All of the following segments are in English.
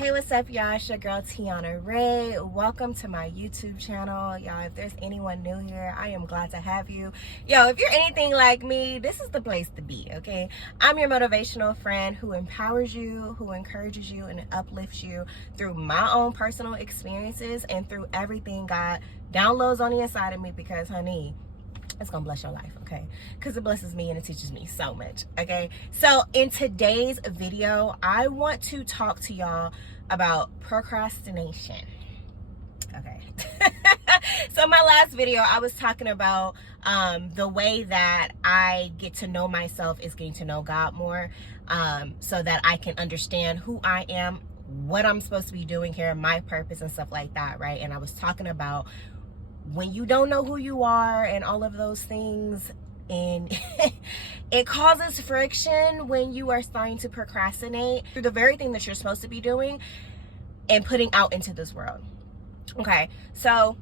Hey, what's up, y'all? It's your girl Tianiarae. Welcome to my YouTube channel. Y'all, if there's anyone new here, I am glad to have you. Yo, if you're anything like me, this is the place to be, okay? I'm your motivational friend who empowers you, who encourages you, and uplifts you through my own personal experiences and through everything God downloads on the inside of me because, honey, it's gonna bless your life, okay? Because it blesses me and it teaches me so much, okay? So in today's video, I want to talk to y'all about procrastination, okay? So my last video, I was talking about the way that I get to know myself is getting to know God more, so that I can understand who I am, what I'm supposed to be doing here, my purpose and stuff like that, right? And I was talking about when you don't know who you are and all of those things, and it causes friction when you are starting to procrastinate through the very thing that you're supposed to be doing and putting out into this world. Okay, so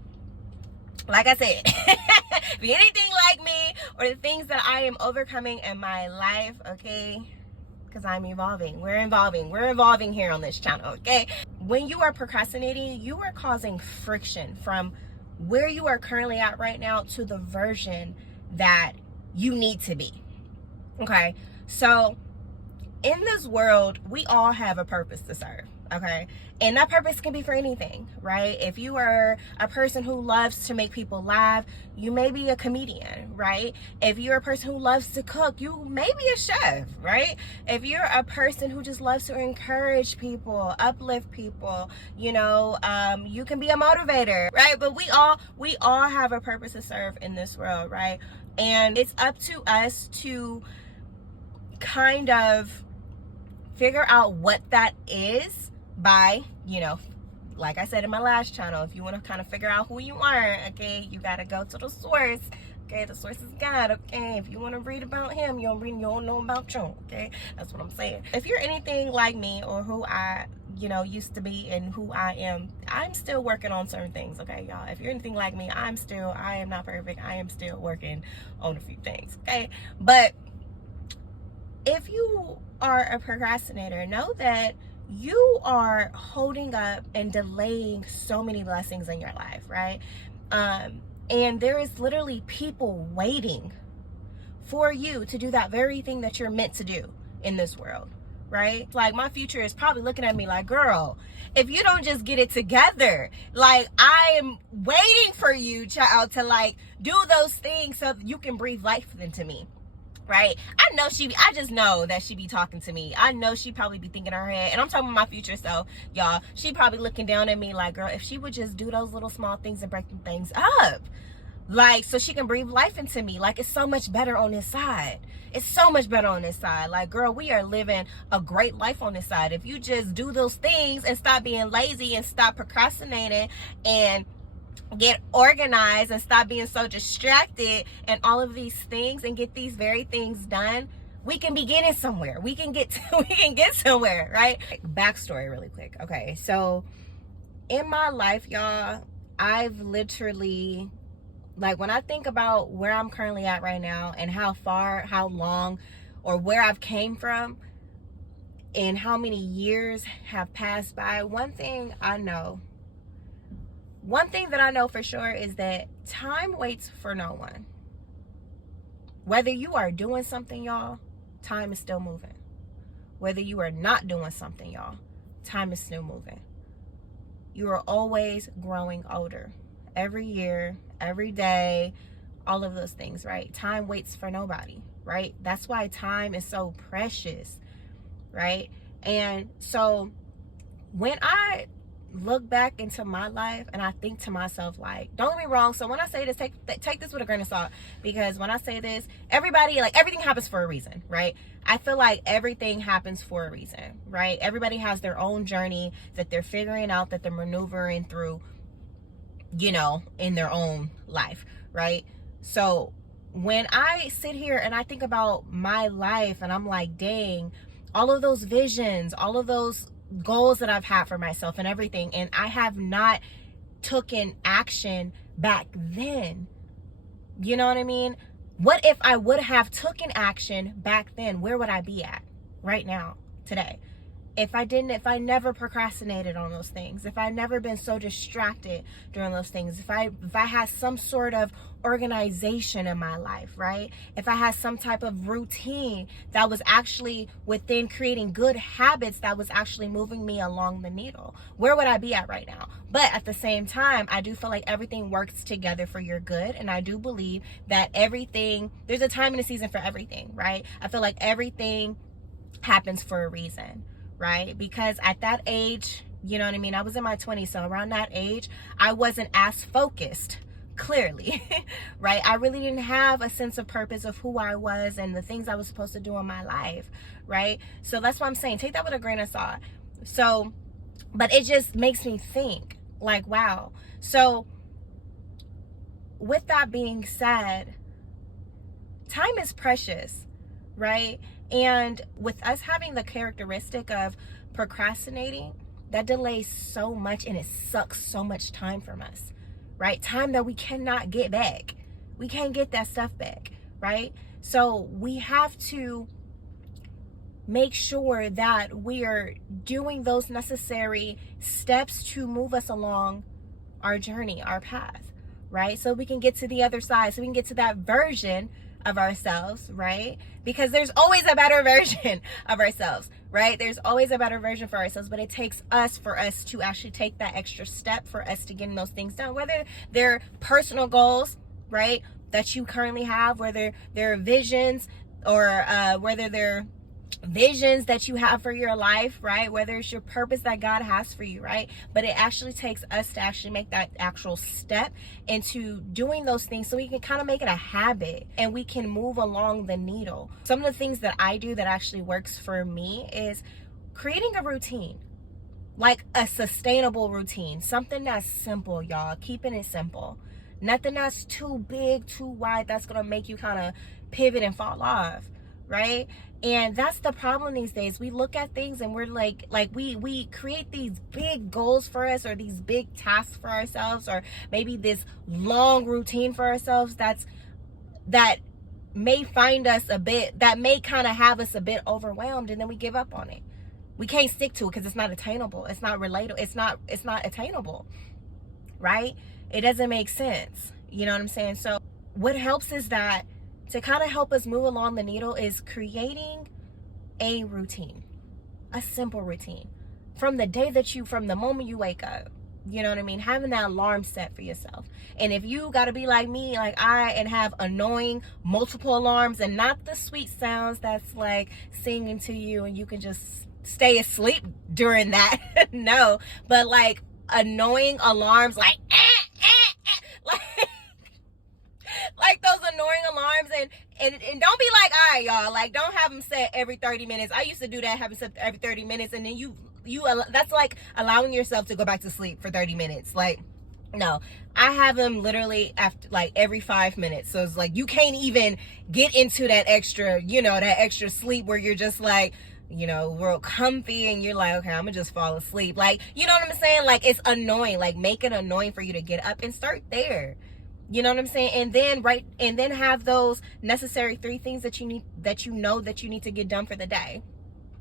like I said, if you're anything like me or the things that I am overcoming in my life, okay, because I'm evolving, we're evolving here on this channel, okay? When you are procrastinating, you are causing friction from where you are currently at right now to the version that you need to be, okay? So in this world, we all have a purpose to serve, okay? And that purpose can be for anything, right? If you are a person who loves to make people laugh, you may be a comedian, right? If you're a person who loves to cook, you may be a chef, right? If you're a person who just loves to encourage people, uplift people, you know, you can be a motivator, right? But we all have a purpose to serve in this world, right? And it's up to us to kind of figure out what that is by, you know, like I said in my last channel, if you want to kind of figure out who you are, okay, you got to go to the source, okay? The source is God, okay? If you want to read about him, you don't know about you, okay? That's what I'm saying. If you're anything like me or who I, you know, used to be and who I am, I'm still working on certain things, okay, y'all? If you're anything like me, I am not perfect. I am still working on a few things, okay? But if you are a procrastinator, know that you are holding up and delaying so many blessings in your life, right? And there is literally people waiting for you to do that very thing that you're meant to do in this world, right? Like, my future is probably looking at me like, girl, if you don't just get it together, like, I am waiting for you, child, to like do those things so you can breathe life into me. Right? I just know that she be talking to me. I know she probably be thinking in her head, and I'm talking about my future self, y'all. She probably looking down at me like, girl, if she would just do those little small things and break them things up, like, so she can breathe life into me. Like, it's so much better on this side. It's so much better on this side. Like, girl, we are living a great life on this side. If you just do those things and stop being lazy and stop procrastinating and get organized and stop being so distracted and all of these things and get these very things done, we can be getting somewhere. We can get somewhere, right? Backstory really quick. Okay, so in my life, y'all, I've literally, like, when I think about where I'm currently at right now and how far, how long, or where I've came from and how many years have passed by, one thing that I know for sure is that time waits for no one. Whether you are doing something, y'all, time is still moving. Whether you are not doing something, y'all, time is still moving. You are always growing older. Every year, every day, all of those things, right? Time waits for nobody, right? That's why time is so precious, right? And so when I look back into my life and I think to myself, like, don't get me wrong, so when I say this, take this with a grain of salt, because when I say this, everybody, like, everything happens for a reason, right? I feel like everything happens for a reason, right? Everybody has their own journey that they're figuring out, that they're maneuvering through, you know, in their own life, right? So when I sit here and I think about my life and I'm like, dang, all of those visions, all of those goals that I've had for myself and everything, and I have not taken action back then. You know what I mean? What if I would have taken action back then? Where would I be at right now, today? if I never procrastinated on those things, if I never been so distracted during those things, if I had some sort of organization in my life, right? If I had some type of routine that was actually within creating good habits that was actually moving me along the needle, where would I be at right now? But at the same time, I do feel like everything works together for your good. And I do believe that there's a time and a season for everything, right? I feel like everything happens for a reason, right? Because at that age, you know what I mean? I was in my 20s, so around that age, I wasn't as focused, clearly, right? I really didn't have a sense of purpose of who I was and the things I was supposed to do in my life, right? So that's what I'm saying. Take that with a grain of salt. So, but it just makes me think, like, wow. So, with that being said, time is precious, right? And with us having the characteristic of procrastinating, that delays so much and it sucks so much time from us, right? Time that we cannot get back. We can't get that stuff back, right? So we have to make sure that we are doing those necessary steps to move us along our journey, our path, right? So we can get to the other side, so we can get to that version of ourselves, right? Because there's always a better version of ourselves, right? There's always a better version for ourselves, but it takes for us to actually take that extra step for us to getting those things done, whether they're personal goals, right, that you currently have, whether they're visions or whether they're visions that you have for your life, right? Whether it's your purpose that God has for you, right? But it actually takes us to actually make that actual step into doing those things so we can kind of make it a habit and we can move along the needle. Some of the things that I do that actually works for me is creating a routine, like a sustainable routine, something that's simple, y'all. Keeping it simple. Nothing that's too big, too wide, that's going to make you kind of pivot and fall off, right? And that's the problem these days. We look at things and we're like we create these big goals for us, or these big tasks for ourselves, or maybe this long routine for ourselves that may kind of have us a bit overwhelmed, and then we give up on it. We can't stick to it because it's not attainable. It's not relatable. It's not attainable, right? It doesn't make sense. You know what I'm saying? So what helps is that to kind of help us move along the needle is creating a routine, a simple routine from the moment you wake up. You know what I mean? Having that alarm set for yourself. And if you got to be like me, like I, and have annoying multiple alarms and not the sweet sounds that's like singing to you and you can just stay asleep during that. No, but like annoying alarms like like those annoying alarms, and don't be like, all right, y'all, like don't have them set every 30 minutes. I used to do that, have them set every 30 minutes, and then you that's like allowing yourself to go back to sleep for 30 minutes. Like, no, I have them literally after like every 5 minutes. So it's like you can't even get into that extra sleep where you're just like, real comfy and you're like, okay, I'm gonna just fall asleep. Like, you know what I'm saying? Like, it's annoying. Like, make it annoying for you to get up and start there. You know what I'm saying? And then have those necessary 3 things that you need to get done for the day.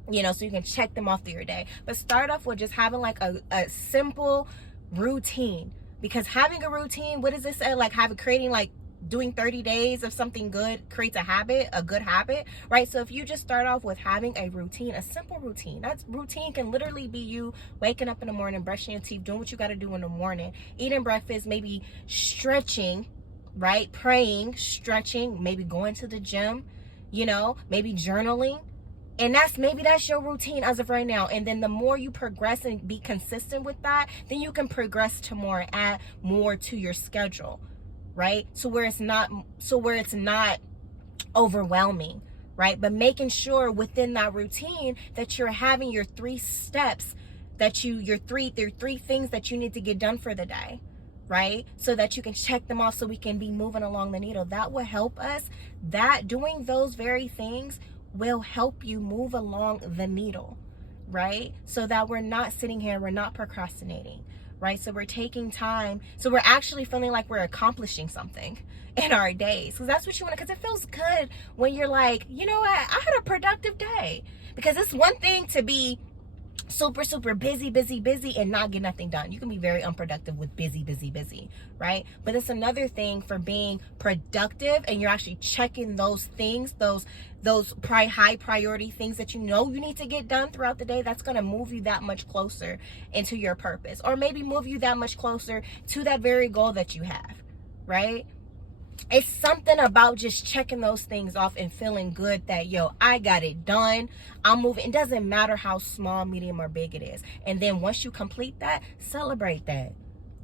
So you can check them off through your day. But start off with just having like a simple routine. Because having a routine, what does it say? Like creating like doing 30 days of something good creates a good habit, right? So if you just start off with having a routine, a simple routine, that routine can literally be you waking up in the morning, brushing your teeth, doing what you got to do in the morning, eating breakfast, maybe stretching, right? Praying, stretching, maybe going to the gym, maybe journaling. And maybe that's your routine as of right now. And then the more you progress and be consistent with that, then you can progress to add more to your schedule, right? So where it's not overwhelming, right? But making sure within that routine that you're having your 3 steps, there are 3 things that you need to get done for the day, right? So that you can check them off so we can be moving along the needle. That will help us. That doing those very things will help you move along the needle, right? So that we're not sitting here, we're not procrastinating, right? So we're taking time. So we're actually feeling like we're accomplishing something in our days. Because that's what you want, because it feels good when you're like, you know what? I had a productive day. Because it's one thing to be super busy and not get nothing done. You can be very unproductive with busy, right? But it's another thing for being productive, and you're actually checking those things, those high priority things that you know you need to get done throughout the day. That's going to move you that much closer into your purpose, or maybe move you that much closer to that very goal that you have, right? It's something about just checking those things off and feeling good that, yo, I got it done. I'm moving. It doesn't matter how small, medium, or big it is. And then once you complete that, celebrate that.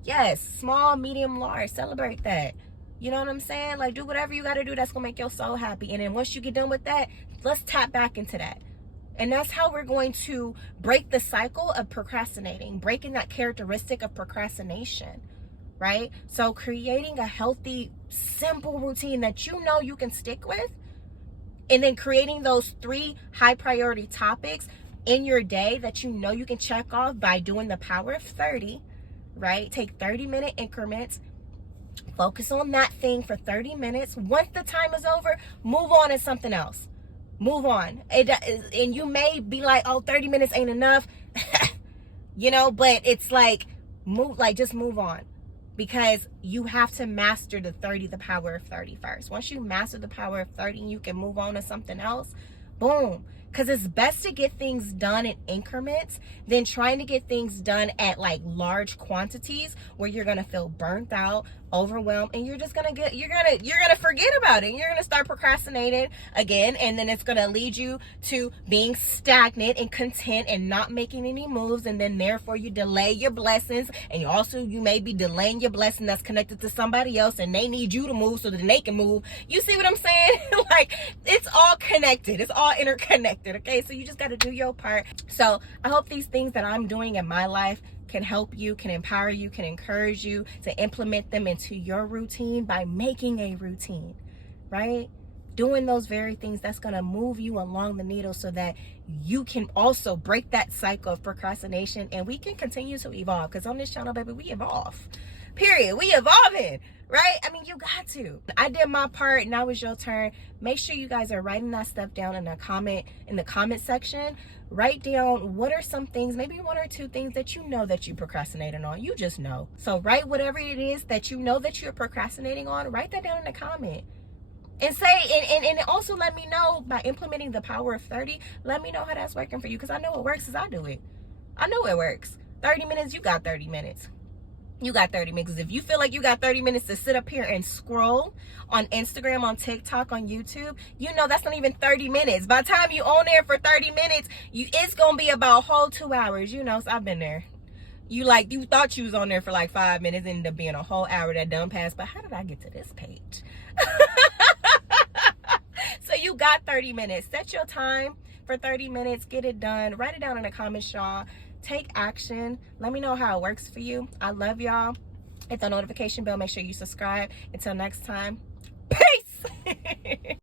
Yes, small, medium, large, celebrate that. You know what I'm saying? Like, do whatever you got to do that's going to make your soul happy. And then once you get done with that, let's tap back into that. And that's how we're going to break the cycle of procrastinating, breaking that characteristic of procrastination. Right? So creating a healthy, simple routine that you know you can stick with, and then creating those 3 high priority topics in your day that you know you can check off by doing the power of 30, right? Take 30-minute increments, focus on that thing for 30 minutes. Once the time is over, move on to something else. Move on. And you may be like, oh, 30 minutes ain't enough, you know, but it's like, just move on. Because you have to master the power of 30 first. Once you master the power of 30, you can move on to something else. Boom. Because it's best to get things done in increments than trying to get things done at like large quantities where you're going to feel burnt out, overwhelmed, and you're just going to you're going to forget about it. And you're going to start procrastinating again. And then it's going to lead you to being stagnant and content and not making any moves. And then therefore you delay your blessings. And you may be delaying your blessing that's connected to somebody else, and they need you to move so that they can move. You see what I'm saying? Like, it's all connected. It's all interconnected. Okay, so you just got to do your part. So I hope these things that I'm doing in my life can help you, can empower you, can encourage you to implement them into your routine by making a routine, right? Doing those very things that's going to move you along the needle so that you can also break that cycle of procrastination, and we can continue to evolve. Because on this channel, baby, we evolve. Period. We evolving, right? I mean, you got to. I did my part. Now it's your turn. Make sure you guys are writing that stuff down in the comment section. Write down what are some things, maybe 1 or 2 things that you know that you procrastinating on. You just know. So write whatever it is that you know that you're procrastinating on. Write that down in the comment. And say, and also let me know by implementing the power of 30. Let me know how that's working for you, because I know it works as I do it. I know it works. 30 minutes, you got 30 minutes. You got 30 minutes. If you feel like you got 30 minutes to sit up here and scroll on Instagram, on TikTok, on YouTube, you know that's not even 30 minutes. By the time you on there for 30 minutes, it's going to be about a whole 2 hours. You know, so I've been there. You thought you was on there for like 5 minutes, ended up being a whole hour that done passed. But how did I get to this page? So you got 30 minutes. Set your time for 30 minutes. Get it done. Write it down in the comments, y'all. Take action. Let me know how it works for you. I love y'all. Hit the notification bell. Make sure you subscribe. Until next time, peace.